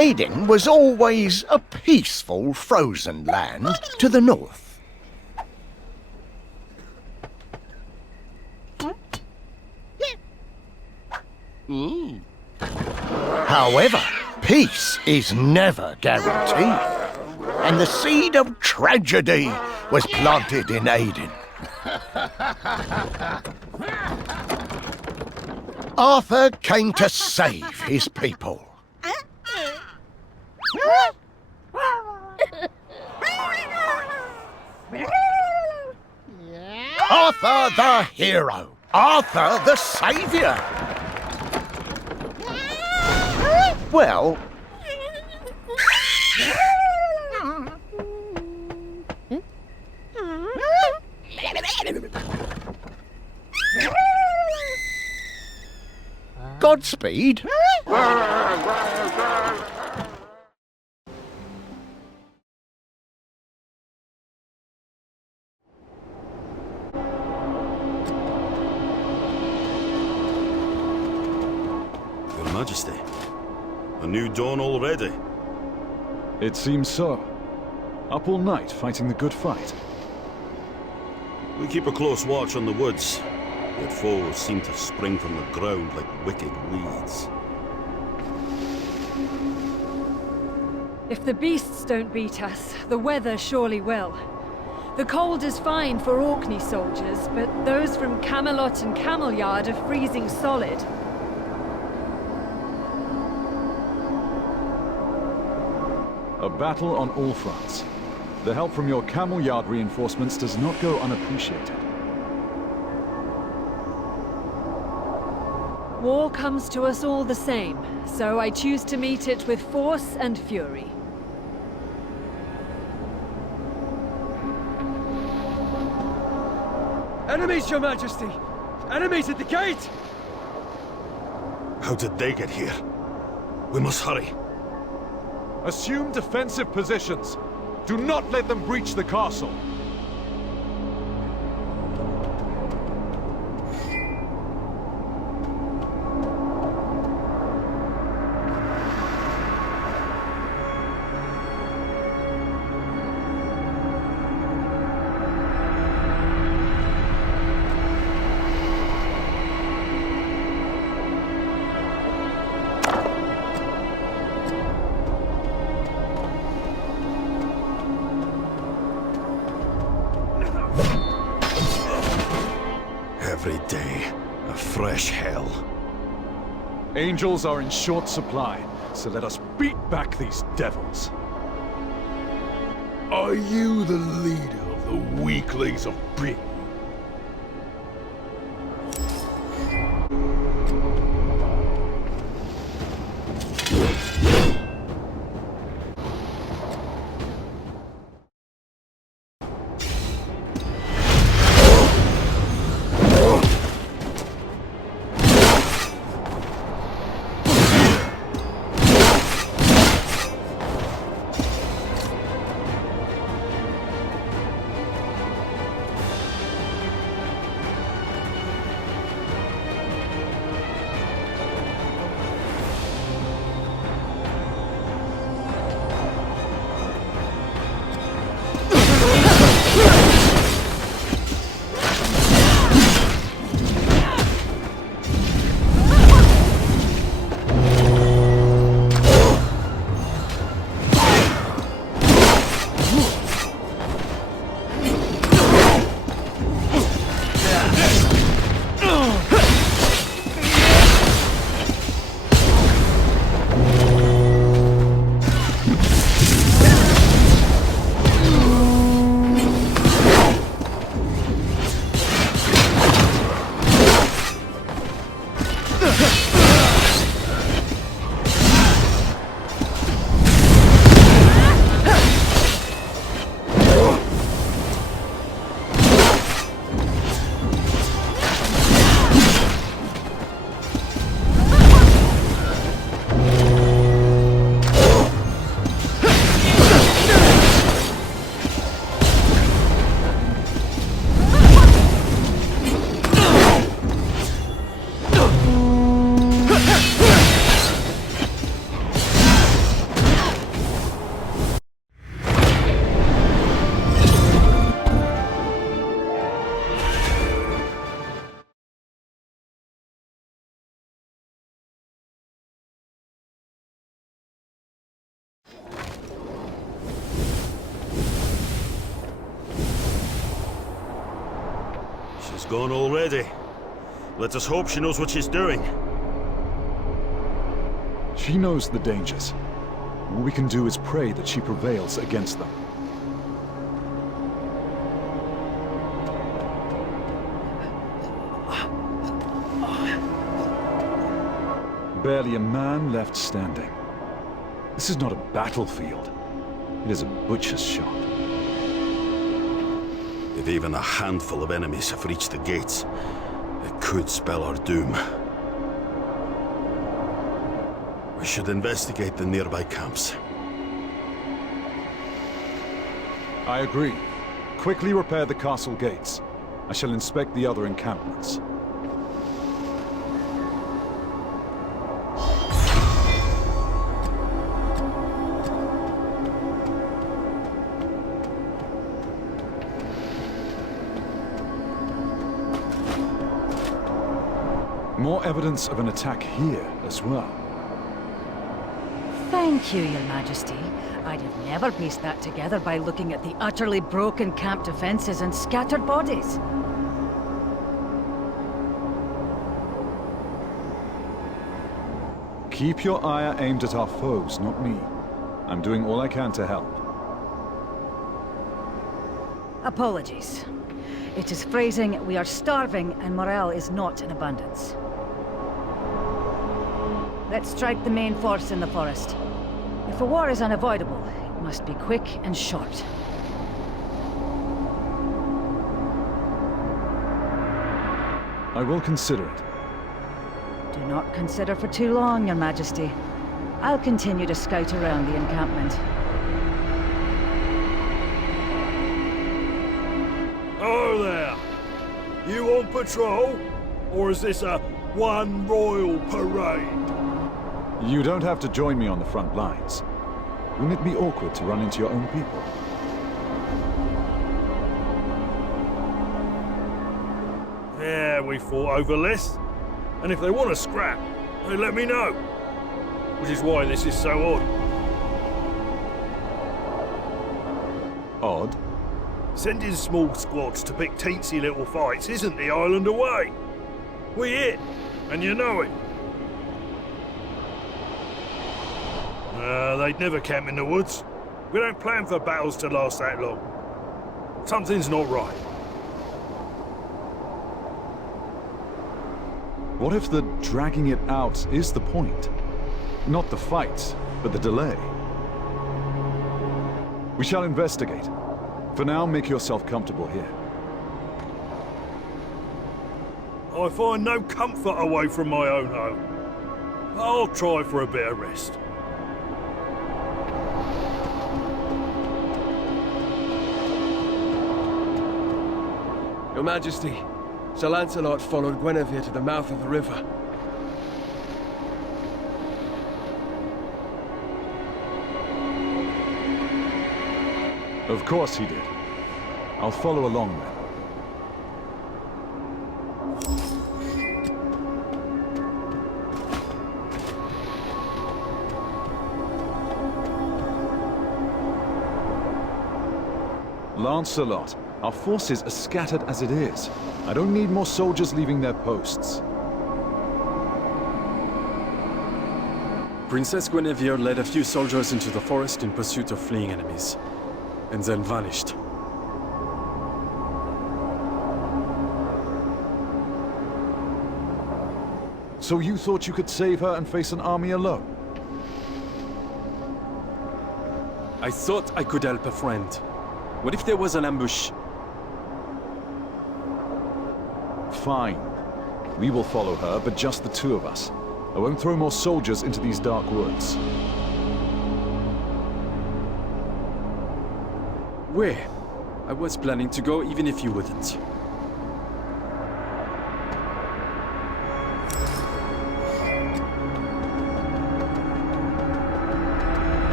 Aden was always a peaceful frozen land to the north. However, peace is never guaranteed, and the seed of tragedy was planted in Aden. Arthur came to save his people. Arthur the hero, Arthur the saviour. Well, Godspeed. Your Majesty, a new dawn already. It seems so. Up all night fighting the good fight. We keep a close watch on the woods, but foes seem to spring from the ground like wicked weeds. If the beasts don't beat us, the weather surely will. The cold is fine for Orkney soldiers, but those from Camelot and Camelyard are freezing solid. A battle on all fronts. The help from your Camelyard reinforcements does not go unappreciated. War comes to us all the same, so I choose to meet it with force and fury. Enemies, Your Majesty! Enemies at the gate! How did they get here? We must hurry. Assume defensive positions. Do not let them breach the castle. Every day, a fresh hell. Angels are in short supply, so let us beat back these devils. Are you the leader of the weaklings of Britain? gone already. Let us hope she knows what she's doing. She knows the dangers. All we can do is pray that she prevails against them. Barely a man left standing. This is not a battlefield. It is a butcher's shop. If even a handful of enemies have reached the gates, it could spell our doom. We should investigate the nearby camps. I agree. Quickly repair the castle gates. I shall inspect the other encampments. More evidence of an attack here as well. Thank you, Your Majesty. I'd have never pieced that together by looking at the utterly broken camp defenses and scattered bodies. Keep your ire aimed at our foes, not me. I'm doing all I can to help. Apologies. It is phrasing, we are starving and morale is not in abundance. Let's strike the main force in the forest. If a war is unavoidable, it must be quick and short. I will consider it. Do not consider for too long, Your Majesty. I'll continue to scout around the encampment. Oh there! You on patrol? Or is this a one royal parade? You don't have to join me on the front lines. Wouldn't it be awkward to run into your own people? Yeah, we fought over this. And if they want to scrap, they let me know. Which is why this is so odd. Odd? Sending small squads to pick teensy little fights isn't the island away. We it, and you know it. They'd never camp in the woods. We don't plan for battles to last that long. Something's not right. What if the dragging it out is the point? Not the fight, but the delay. We shall investigate. For now, make yourself comfortable here. I find no comfort away from my own home. I'll try for a bit of rest. Your Majesty, Sir Lancelot followed Guinevere to the mouth of the river. Of course he did. I'll follow along then. Lancelot, our forces are scattered as it is. I don't need more soldiers leaving their posts. Princess Guinevere led a few soldiers into the forest in pursuit of fleeing enemies, and then vanished. So you thought you could save her and face an army alone? I thought I could help a friend. What if there was an ambush? Fine. We will follow her, but just the two of us. I won't throw more soldiers into these dark woods. Where? I was planning to go even if you wouldn't.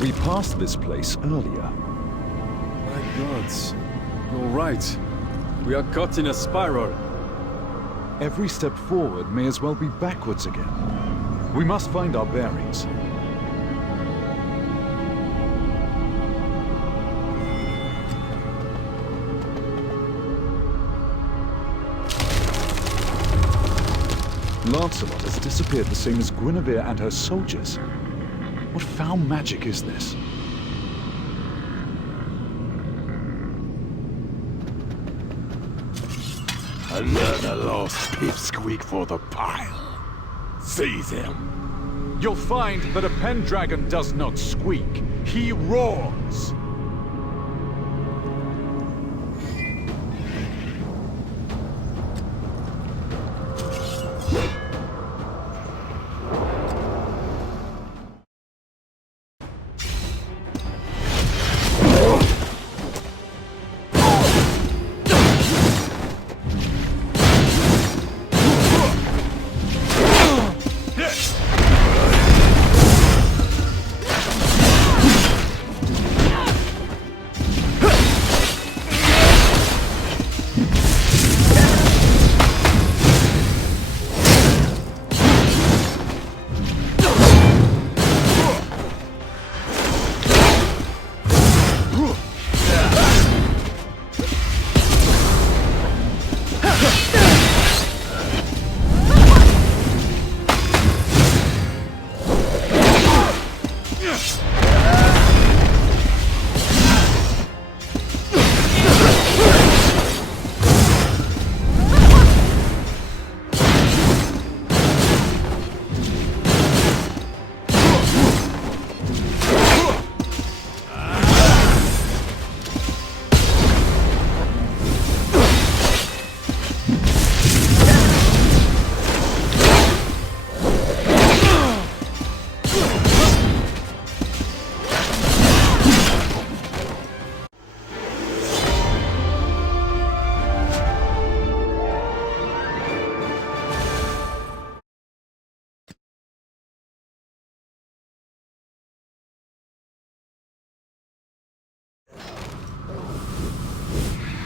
We passed this place earlier. My gods. You're right. We are caught in a spiral. Every step forward may as well be backwards again. We must find our bearings. Lancelot has disappeared the same as Guinevere and her soldiers. What foul magic is this? Another lost pipsqueak for the pile. Seize him. You'll find that a Pendragon does not squeak. He roars!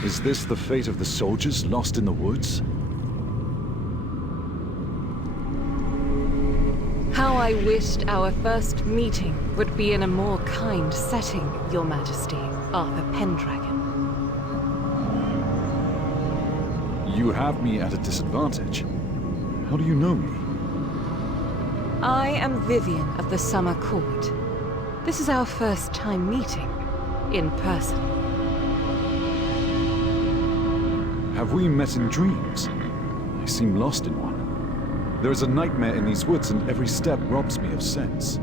Is this the fate of the soldiers lost in the woods? How I wished our first meeting would be in a more kind setting, Your Majesty, Arthur Pendragon. You have me at a disadvantage. How do you know me? I am Vivian of the Summer Court. This is our first time meeting, in person. Have we met in dreams? I seem lost in one. There is a nightmare in these woods, and every step robs me of sense.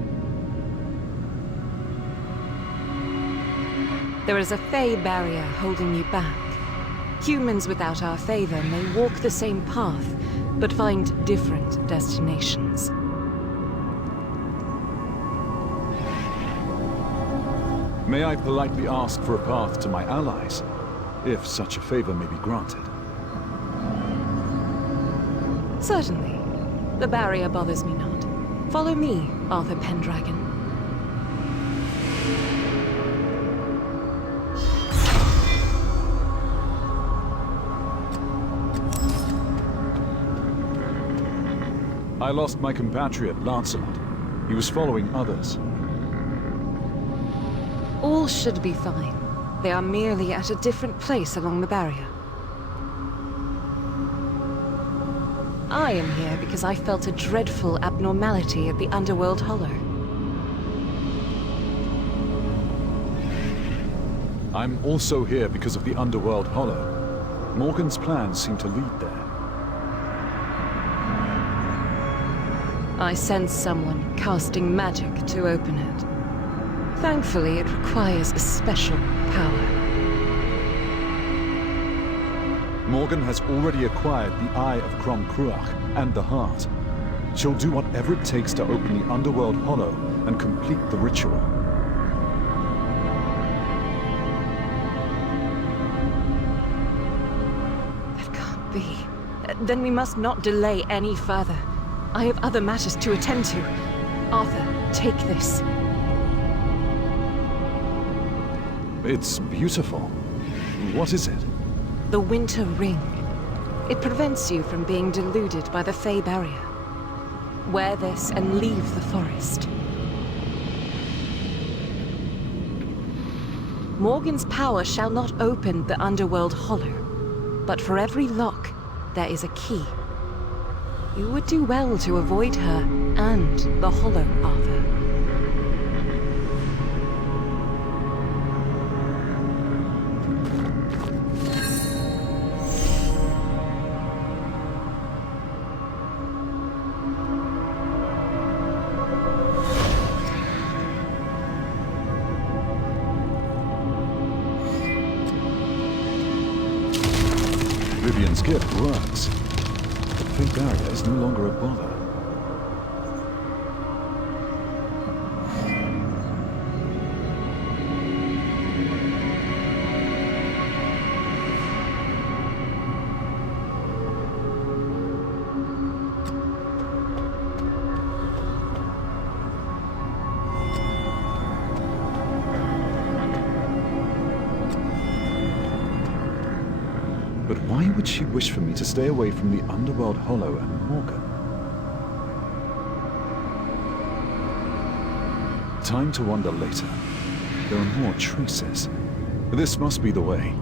There is a Fey barrier holding you back. Humans without our favor may walk the same path, but find different destinations. May I politely ask for a path to my allies, if such a favor may be granted? Certainly. The barrier bothers me not. Follow me, Arthur Pendragon. I lost my compatriot, Lancelot. He was following others. All should be fine. They are merely at a different place along the barrier. I am here because I felt a dreadful abnormality at the Underworld Hollow. I'm also here because of the Underworld Hollow. Morgan's plans seem to lead there. I sense someone casting magic to open it. Thankfully, it requires a special power. Morgan has already acquired the Eye of Crom Cruach and the Heart. She'll do whatever it takes to open the Underworld Hollow and complete the ritual. That can't be. Then we must not delay any further. I have other matters to attend to. Arthur, take this. It's beautiful. What is it? The Winter Ring. It prevents you from being deluded by the Fey barrier. Wear this and leave the forest. Morgan's power shall not open the Underworld Hollow, but for every lock, there is a key. You would do well to avoid her and the Hollow, Arthur. Vivian's gift works. The Fey barrier is no longer a bother. But why would she wish for me to stay away from the Underworld Hollow and Morgan? Time to wander later. There are more traces. This must be the way.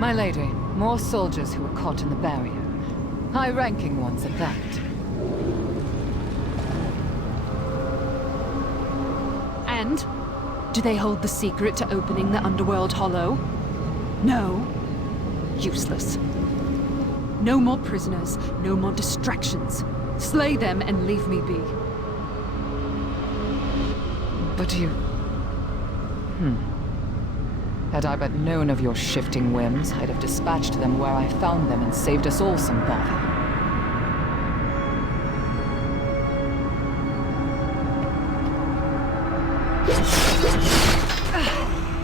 My lady, more soldiers who were caught in the barrier. High-ranking ones at that. And? Do they hold the secret to opening the Underworld Hollow? No. Useless. No more prisoners, no more distractions. Slay them and leave me be. But you... Had I but known of your shifting whims, I'd have dispatched them where I found them and saved us all some bother.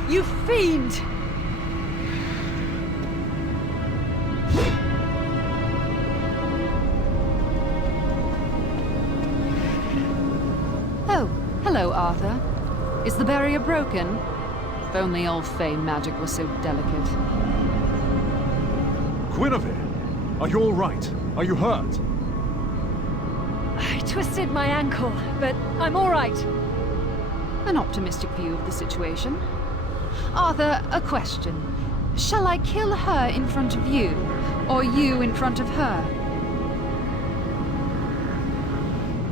You fiend! Oh, hello, Arthur. Is the barrier broken? If only old Fey magic was so delicate. Guinevere! Are you all right? Are you hurt? I twisted my ankle, but I'm all right. An optimistic view of the situation. Arthur, a question. Shall I kill her in front of you, or you in front of her?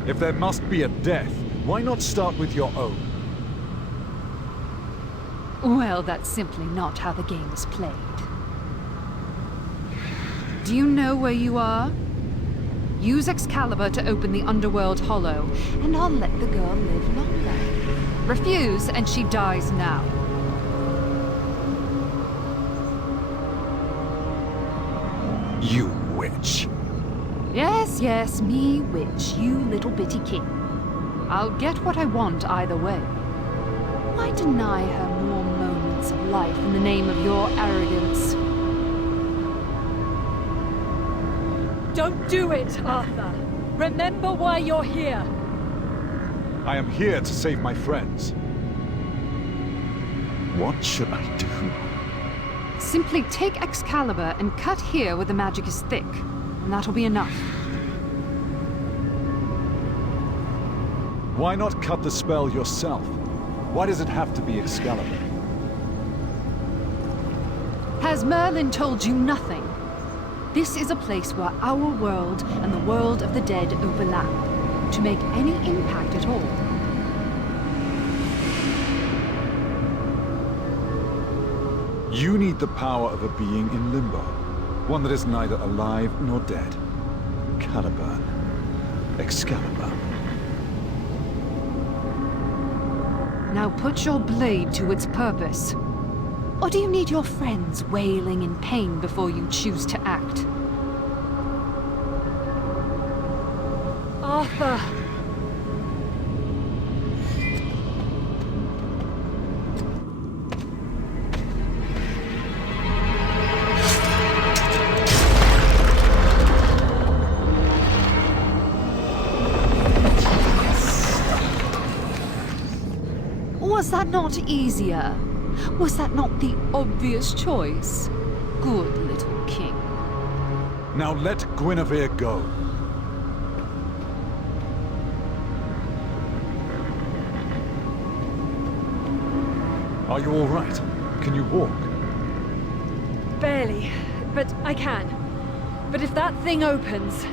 If there must be a death, why not start with your own? Well, that's simply not how the game is played. Do you know where you are? Use Excalibur to open the Underworld Hollow, and I'll let the girl live longer. Refuse, and she dies now. You witch. Yes, yes, me witch, you little bitty king. I'll get what I want either way. Why deny her more moments of life in the name of your arrogance? Don't do it, Arthur. Remember why you're here. I am here to save my friends. What should I do? Simply take Excalibur and cut here where the magic is thick, and that'll be enough. Why not cut the spell yourself? Why does it have to be Excalibur? Has Merlin told you nothing? This is a place where our world and the world of the dead overlap, to make any impact at all. You need the power of a being in limbo, one that is neither alive nor dead. Caliburn. Excalibur. Now put your blade to its purpose. Or do you need your friends wailing in pain before you choose to act? Arthur! Was that not easier? Was that not the obvious choice? Good little king. Now let Guinevere go. Are you all right? Can you walk? Barely, but I can. But if that thing opens...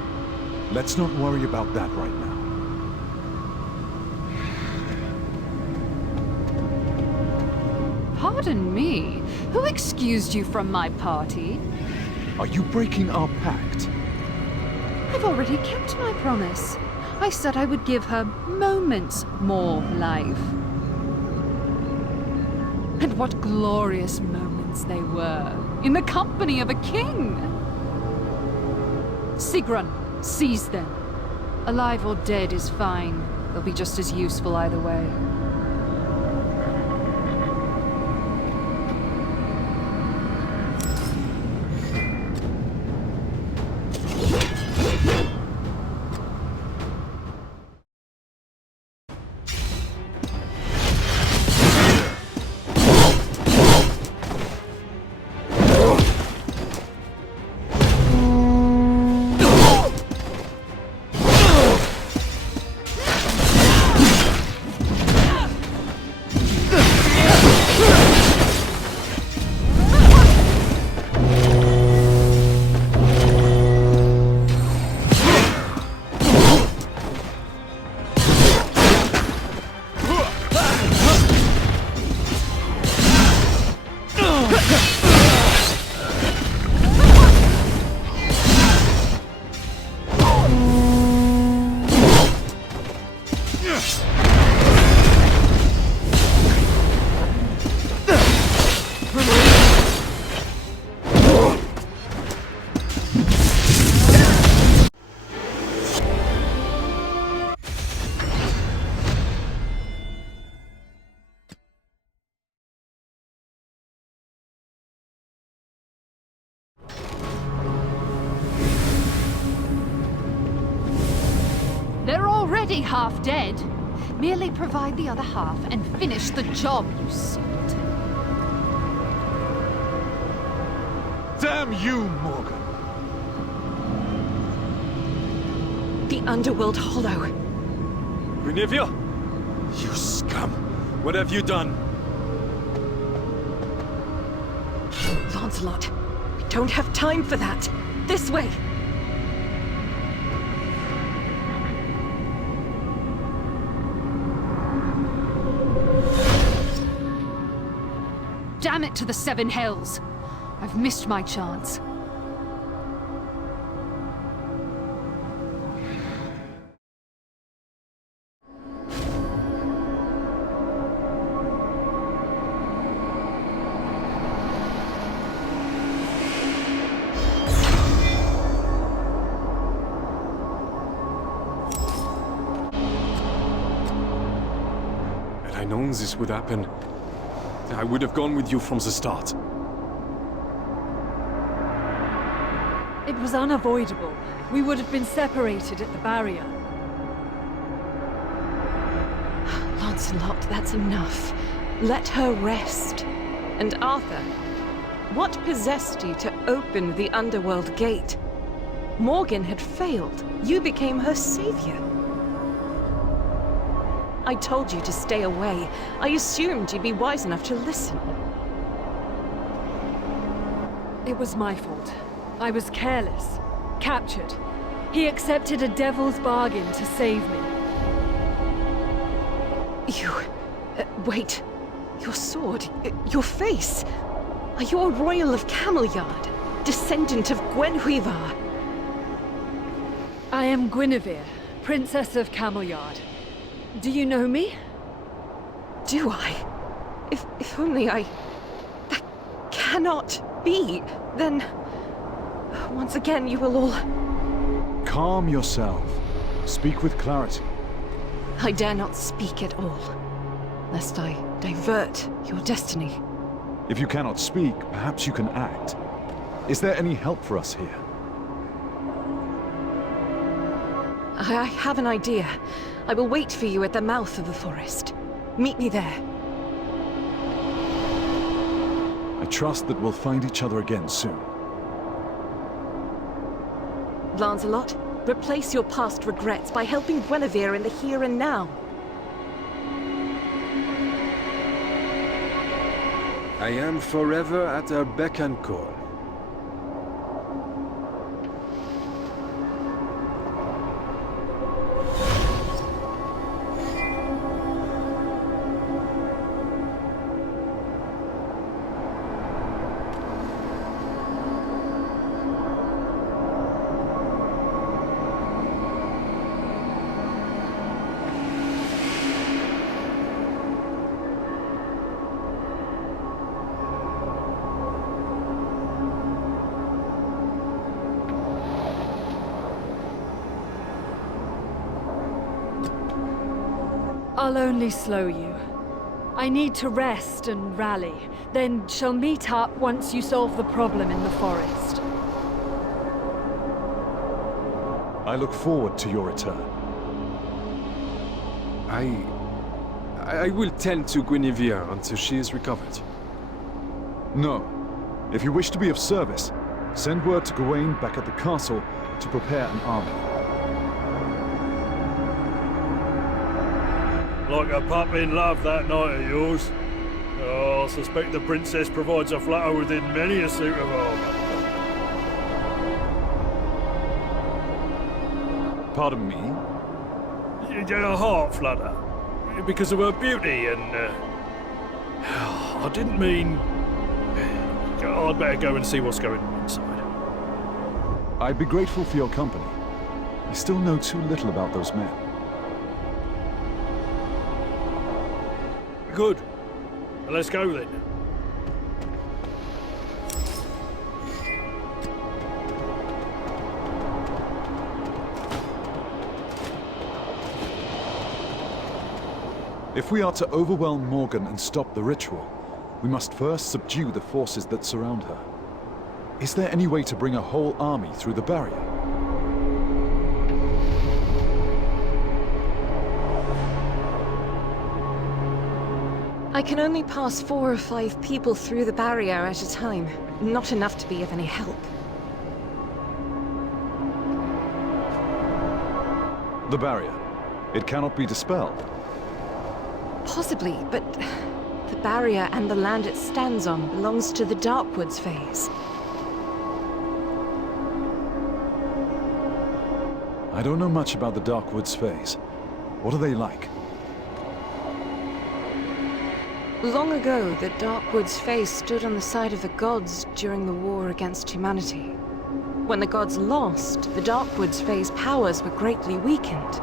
Let's not worry about that right now. Pardon me, who excused you from my party? Are you breaking our pact? I've already kept my promise. I said I would give her moments more life. And what glorious moments they were, in the company of a king! Sigrun, seize them. Alive or dead is fine. They'll be just as useful either way. They're already half dead. Merely provide the other half and finish the job, you simpleton. Damn you, Morgan! The Underworld Hollow. Guinevere? You scum! What have you done? Lancelot, we don't have time for that. This way! Damn it to the Seven Hells! I've missed my chance. Had I known this would happen, I would have gone with you from the start. It was unavoidable. We would have been separated at the barrier. Lancelot, that's enough. Let her rest. And Arthur, what possessed you to open the Underworld Gate? Morgan had failed. You became her savior. I told you to stay away. I assumed you'd be wise enough to listen. It was my fault. I was careless. Captured. He accepted a devil's bargain to save me. You... wait. Your sword, your face. Are you a royal of Camelyard? Descendant of Gwenhwyvar? I am Guinevere, Princess of Camelyard. Do you know me? Do I? If only I... That cannot be. Then... once again you will all... Calm yourself. Speak with clarity. I dare not speak at all, lest I divert your destiny. If you cannot speak, perhaps you can act. Is there any help for us here? I have an idea. I will wait for you at the mouth of the forest. Meet me there. I trust that we'll find each other again soon. Lancelot, replace your past regrets by helping Guinevere in the here and now. I am forever at her beck and call. I'll only slow you. I need to rest and rally, then shall meet up once you solve the problem in the forest. I look forward to your return. I will tend to Guinevere until she is recovered. No. If you wish to be of service, send word to Gawain back at the castle to prepare an army. Like a pup in love, that knight of yours. Oh, I suspect the princess provides a flutter within many a suit of armor. Pardon me? A heart flutter. Because of her beauty and... I didn't mean... I'd better go and see what's going on inside. I'd be grateful for your company. I still know too little about those men. Good. Well, let's go then. If we are to overwhelm Morgan and stop the ritual, we must first subdue the forces that surround her. Is there any way to bring a whole army through the barrier? I can only pass 4 or 5 people through the barrier at a time. Not enough to be of any help. The barrier. It cannot be dispelled. Possibly, but the barrier and the land it stands on belongs to the Darkwoods phase. I don't know much about the Darkwoods phase. What are they like? Long ago, the Darkwoods phase stood on the side of the gods during the war against humanity. When the gods lost, the Darkwoods phase powers were greatly weakened.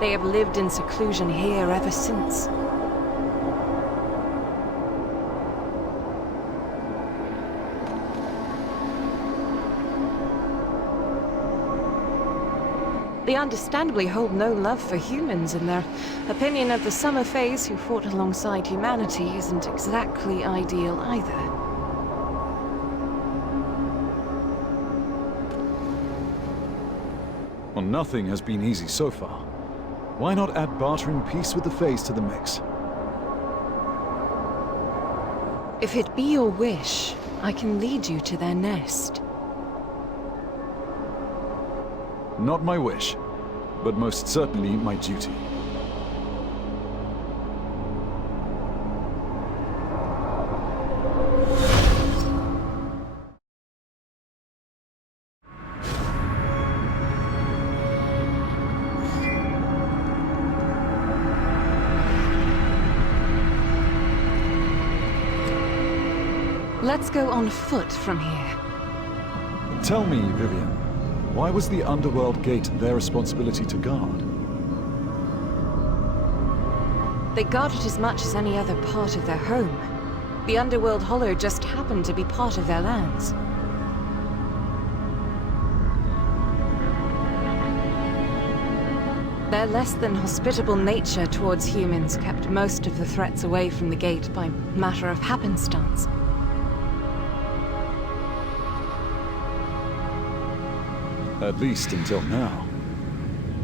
They have lived in seclusion here ever since. They understandably hold no love for humans, and their opinion of the Summer Phase who fought alongside humanity isn't exactly ideal either. Well, nothing has been easy so far. Why not add bartering peace with the phase to the mix? If it be your wish, I can lead you to their nest. Not my wish, but most certainly my duty. Let's go on foot from here. Tell me, Vivian, why was the Underworld Gate their responsibility to guard? They guard it as much as any other part of their home. The Underworld Hollow just happened to be part of their lands. Their less than hospitable nature towards humans kept most of the threats away from the gate by matter of happenstance. At least until now.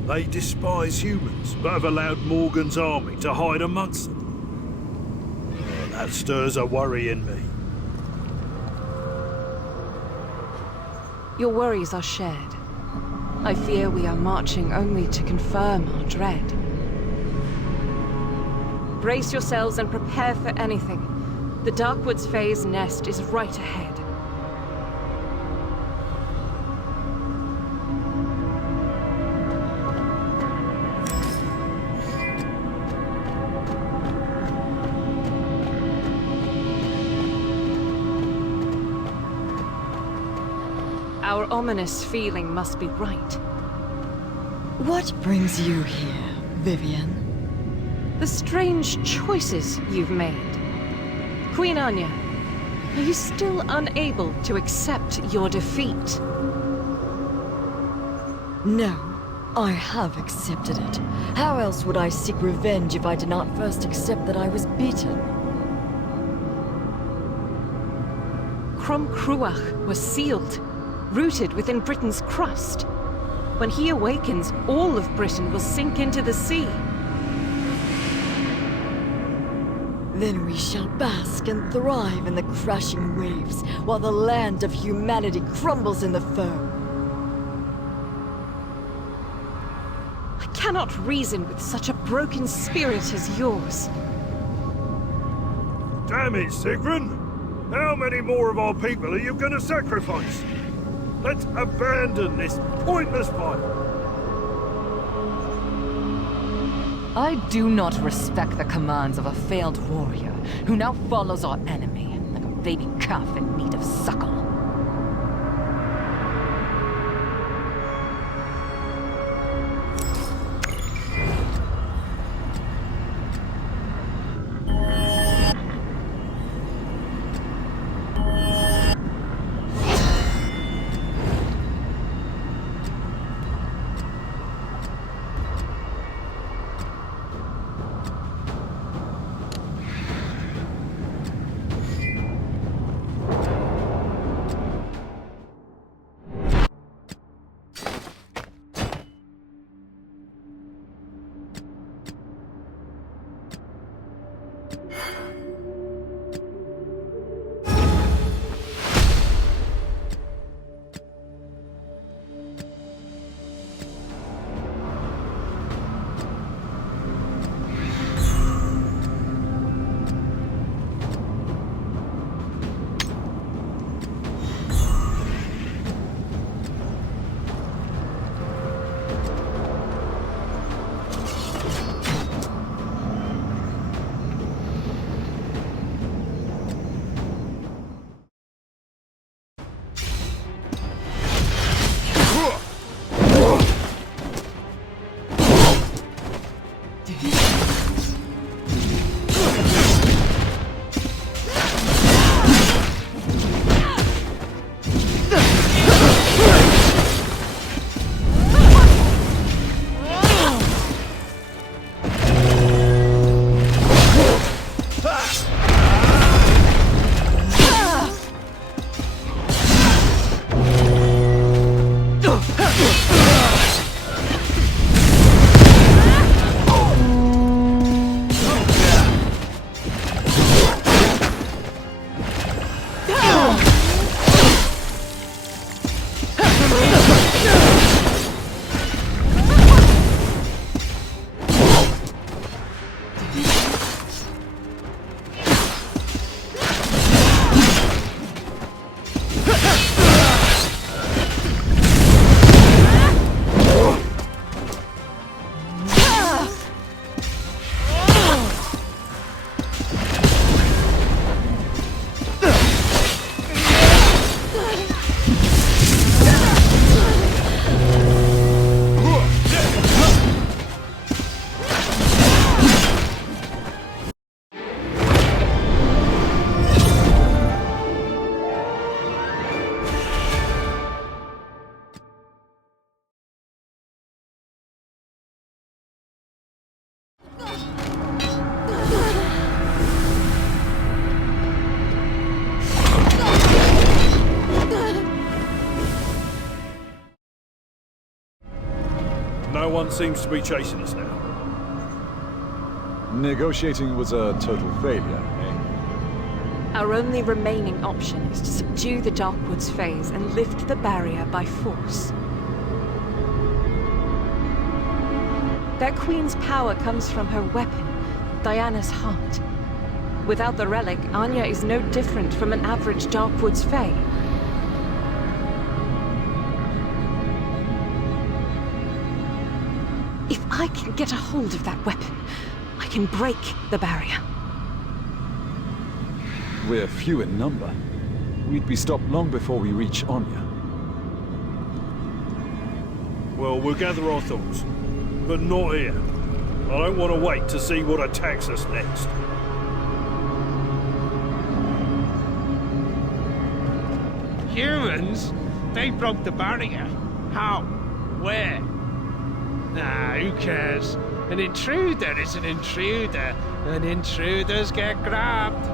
They despise humans, but have allowed Morgan's army to hide amongst them. That stirs a worry in me. Your worries are shared. I fear we are marching only to confirm our dread. Brace yourselves and prepare for anything. The Darkwoods Phase nest is right ahead. Our ominous feeling must be right. What brings you here, Vivian? The strange choices you've made. Queen Anya, are you still unable to accept your defeat? No, I have accepted it. How else would I seek revenge if I did not first accept that I was beaten? Crom Cruach was sealed, rooted within Britain's crust. When he awakens, all of Britain will sink into the sea. Then we shall bask and thrive in the crashing waves, while the land of humanity crumbles in the foam. I cannot reason with such a broken spirit as yours. Damn it, Sigrun! How many more of our people are you gonna sacrifice? Let's abandon this pointless fight! I do not respect the commands of a failed warrior who now follows our enemy like a baby calf in need of suckle. No one seems to be chasing us now. Negotiating was a total failure, eh? Our only remaining option is to subdue the Darkwoods phase and lift the barrier by force. Their queen's power comes from her weapon, Diana's heart. Without the relic, Anya is no different from an average Darkwoods Fae. If I can get a hold of that weapon, I can break the barrier. We're few in number. We'd be stopped long before we reach Anya. Well, we'll gather our thoughts. But not here. I don't want to wait to see what attacks us next. Humans? They broke the barrier. How? Where? Nah, who cares? An intruder is an intruder, and intruders get grabbed.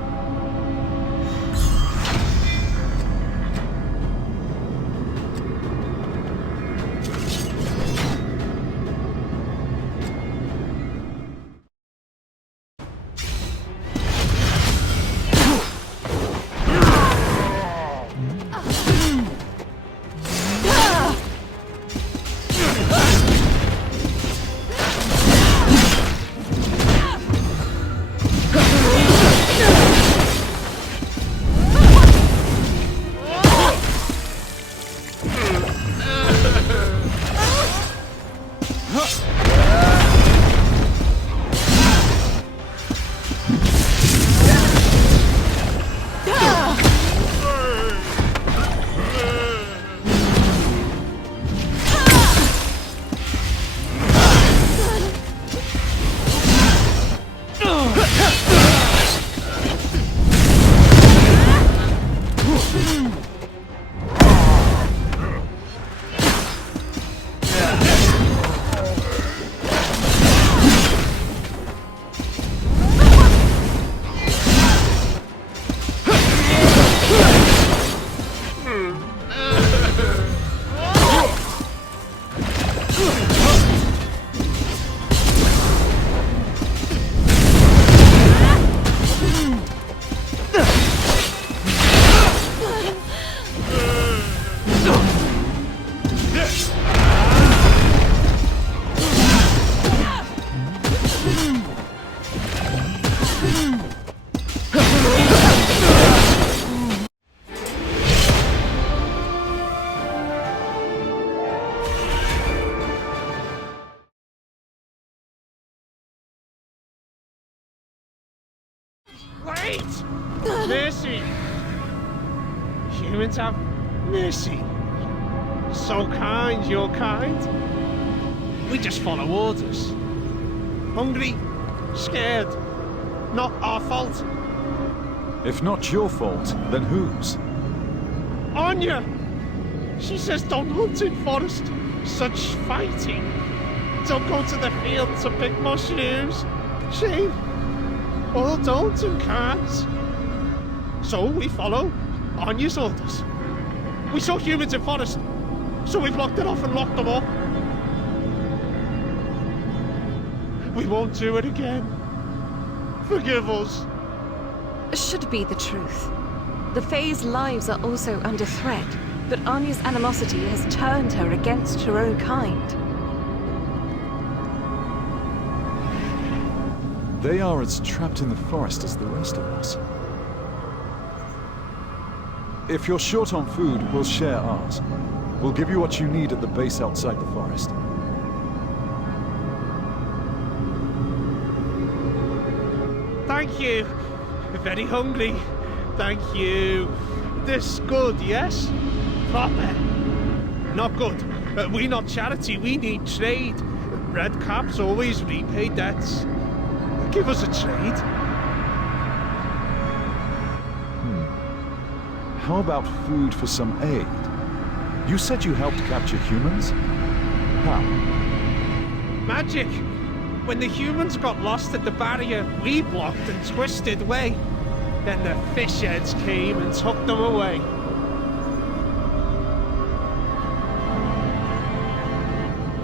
Wait! Mercy! Humans have mercy. So kind, you're kind. We just follow orders. Hungry, scared. Not our fault. If not your fault, then whose? Anya! She says don't hunt in forest. Such fighting. Don't go to the field to pick mushrooms. Shame. All don't and can't. So we follow Anya's orders. We saw humans in forest, so we blocked it off and locked them up. We won't do it again. Forgive us. Should be the truth. The Fae's lives are also under threat, but Anya's animosity has turned her against her own kind. They are as trapped in the forest as the rest of us. If you're short on food, we'll share ours. We'll give you what you need at the base outside the forest. Thank you. Very hungry. Thank you. This good, yes? Proper. Not good. We not charity, we need trade. Red Caps always repay debts. Give us a trade. How about food for some aid? You said you helped capture humans? How? Magic! When the humans got lost at the barrier, we blocked and twisted away. Then the fish heads came and took them away.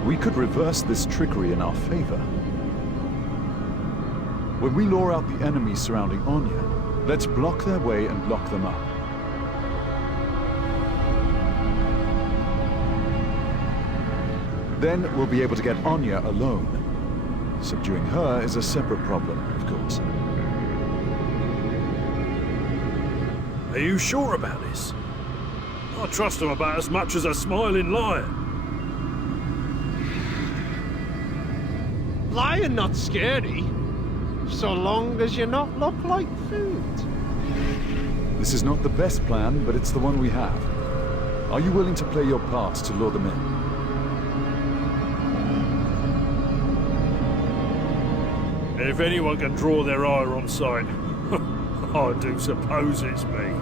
We could reverse this trickery in our favor. When we lure out the enemies surrounding Anya, let's block their way and lock them up. Then we'll be able to get Anya alone. Subduing her is a separate problem, of course. Are you sure about this? I trust him about as much as a smiling lion. Lion not scary, so long as you not look like food. This is not the best plan, but it's the one we have. Are you willing to play your part to lure them in? If anyone can draw their ire on sight, I do suppose it's me.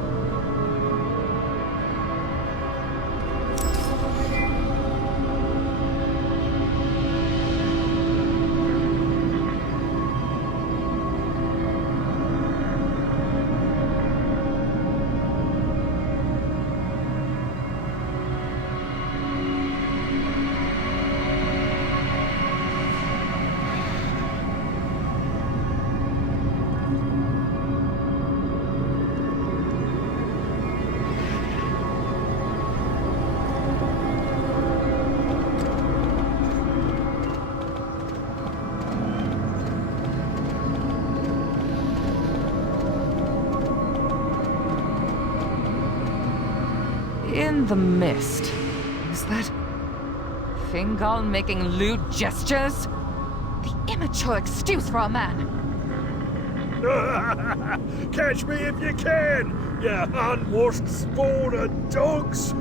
In the mist. Is that Fingal making lewd gestures? The immature excuse for a man. Catch me if you can, you unwashed spawn of dogs!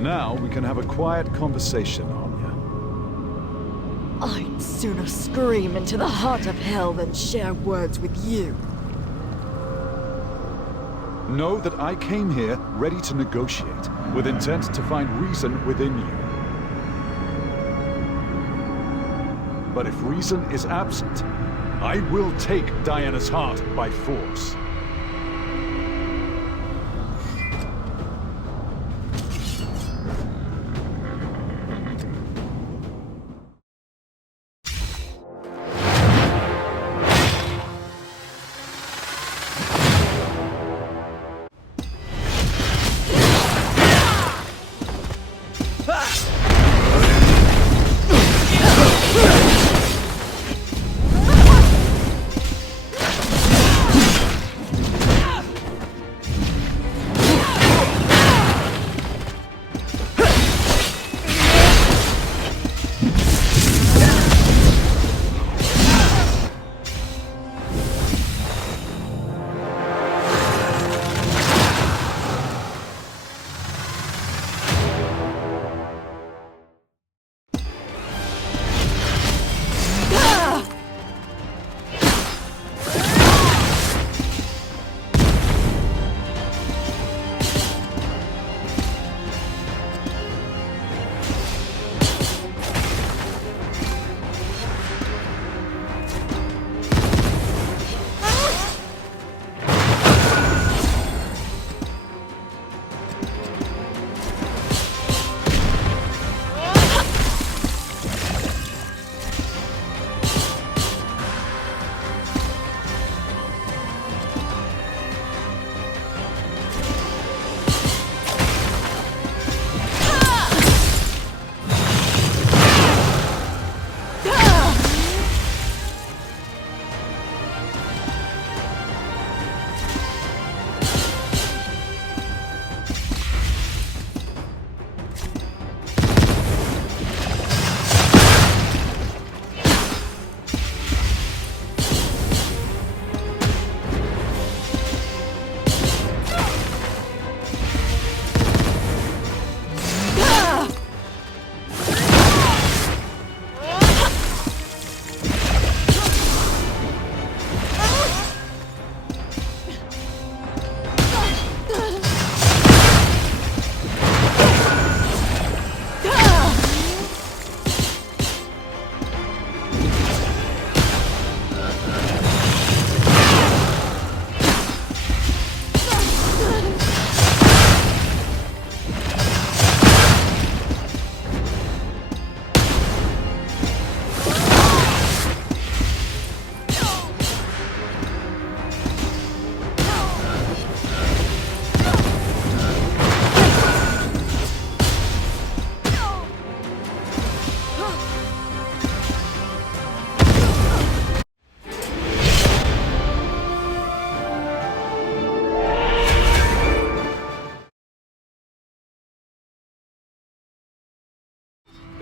Now we can have a quiet conversation, Anya. I'd sooner scream into the heart of hell than share words with you. Know that I came here ready to negotiate, with intent to find reason within you. But if reason is absent, I will take Diana's heart by force.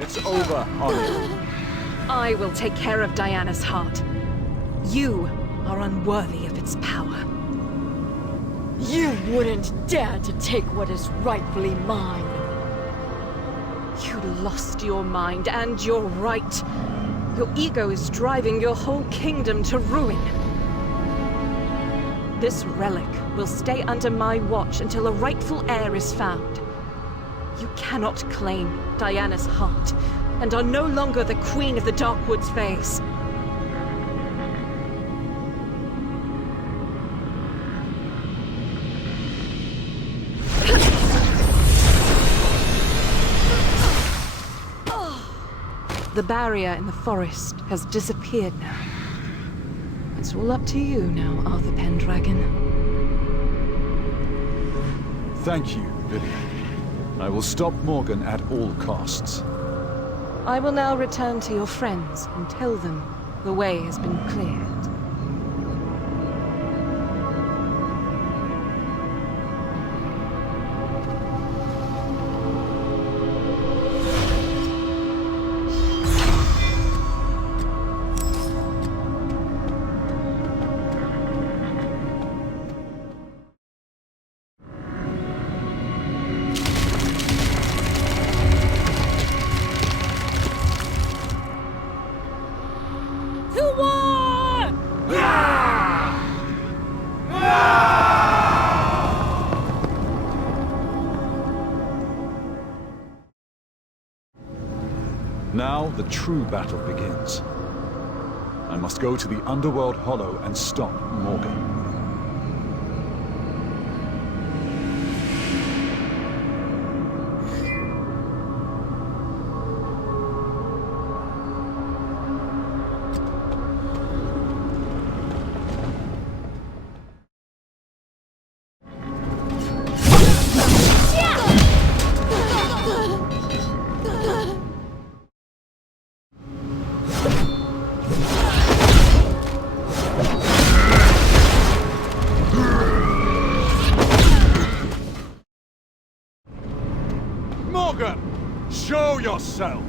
It's over, Anya. I will take care of Diana's heart. You are unworthy of its power. You wouldn't dare to take what is rightfully mine. You lost your mind and your right. Your ego is driving your whole kingdom to ruin. This relic will stay under my watch until a rightful heir is found. You cannot claim Diana's heart, and are no longer the Queen of the Darkwoods Vase. The barrier in the forest has disappeared now. It's all up to you now, Arthur Pendragon. Thank you, Vivian. I will stop Morgan at all costs. I will now return to your friends and tell them the way has been cleared. Now the true battle begins. I must go to the Underworld Hollow and stop Morgan. Morgan! Show yourself!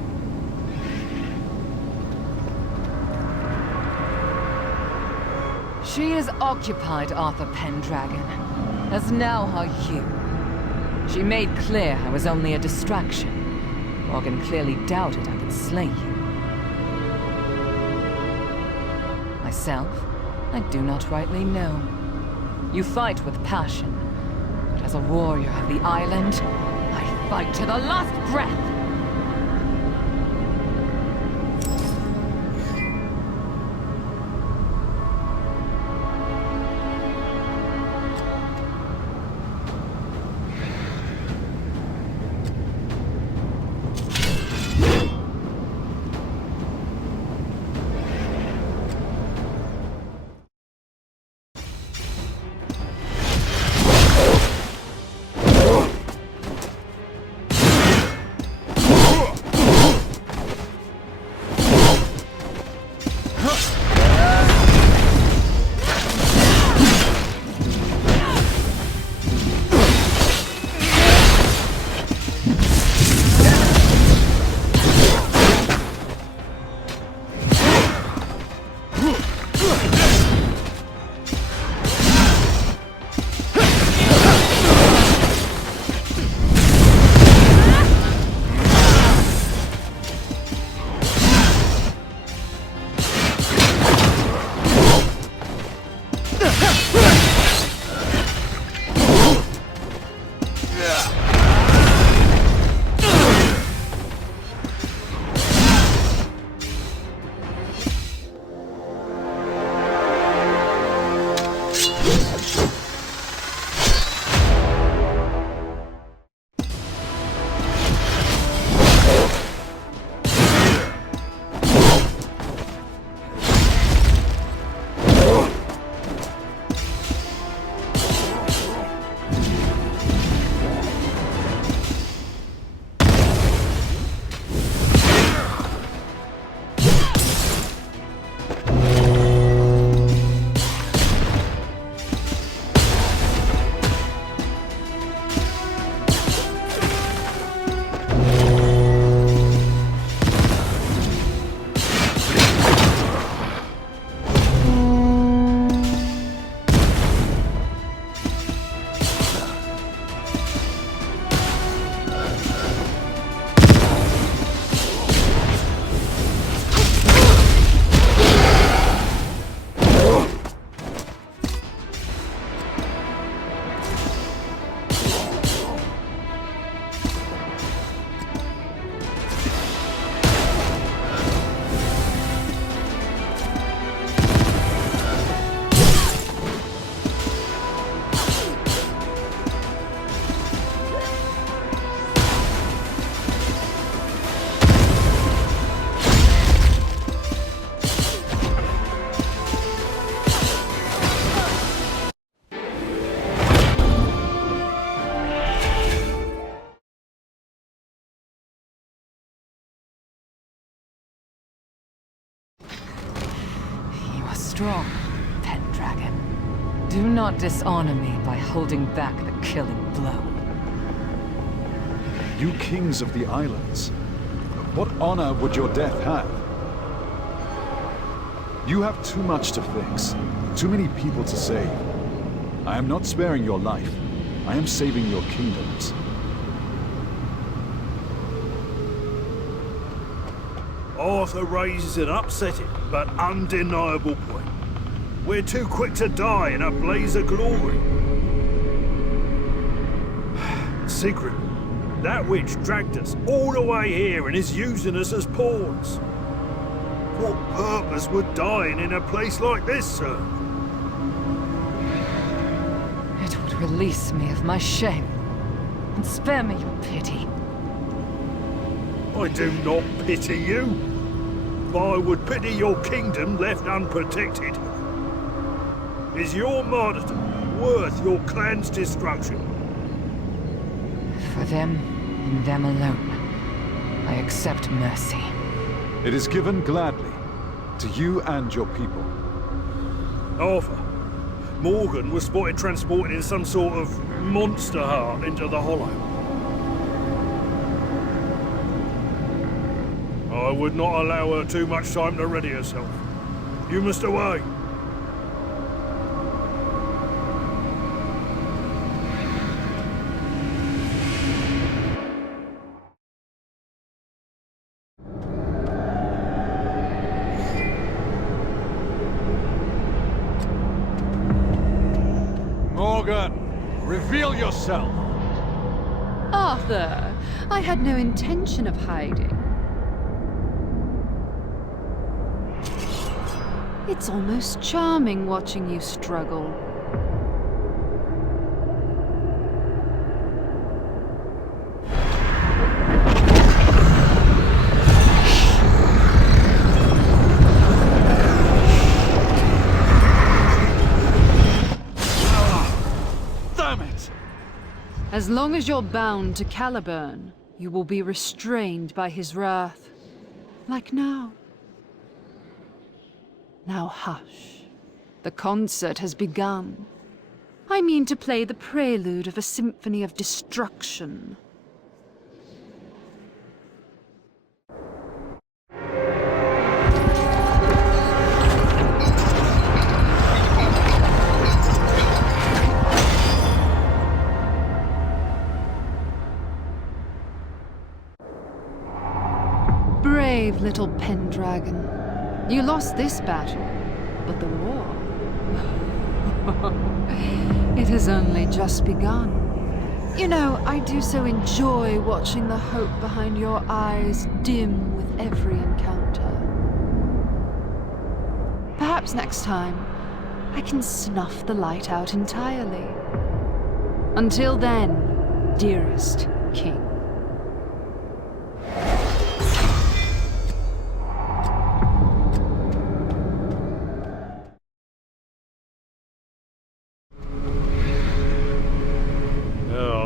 She is occupied, Arthur Pendragon, as now are you. She made clear I was only a distraction. Morgan clearly doubted I could slay you. Myself, I do not rightly know. You fight with passion, but as a warrior of the island, I fight to the last breath! strong, Pendragon. Do not dishonor me by holding back the killing blow. You kings of the islands, what honor would your death have? You have too much to fix, too many people to save. I am not sparing your life. I am saving your kingdoms. Arthur raises an upsetting but undeniable point. We're too quick to die in a blaze of glory. Sigrid, that witch dragged us all the way here and is using us as pawns. What purpose would dying in a place like this serve? It would release me of my shame and spare me your pity. I do not pity you. I would pity your kingdom left unprotected. Is your martyrdom worth your clan's destruction? For them, and them alone, I accept mercy. It is given gladly, to you and your people. Arthur, Morgan was spotted transporting in some sort of monster heart into the Hollow. I would not allow her too much time to ready herself. You must away. Morgan, reveal yourself! Arthur, I had no intention of hiding. It's almost charming watching you struggle. Damn it! As long as you're bound to Caliburn, you will be restrained by his wrath. Like now. Now hush. The concert has begun. I mean to play the prelude of a symphony of destruction. Brave little Pendragon. You lost this battle, but the war... it has only just begun. You know, I do so enjoy watching the hope behind your eyes dim with every encounter. Perhaps next time, I can snuff the light out entirely. Until then, dearest King.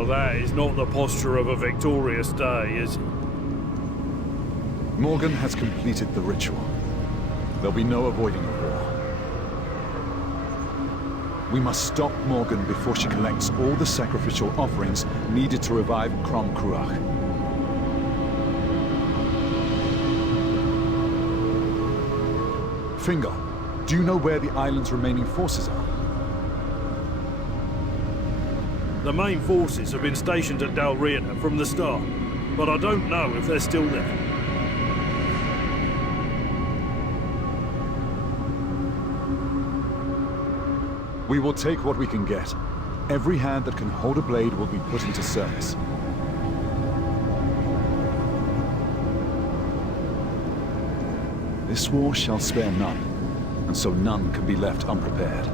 That is not the posture of a victorious day, is it? Morgan has completed the ritual. There'll be no avoiding the war. We must stop Morgan before she collects all the sacrificial offerings needed to revive Crom Cruach. Fingal, do you know where the island's remaining forces are? The main forces have been stationed at Dalrieta from the start, but I don't know if they're still there. We will take what we can get. Every hand that can hold a blade will be put into service. This war shall spare none, and so none can be left unprepared.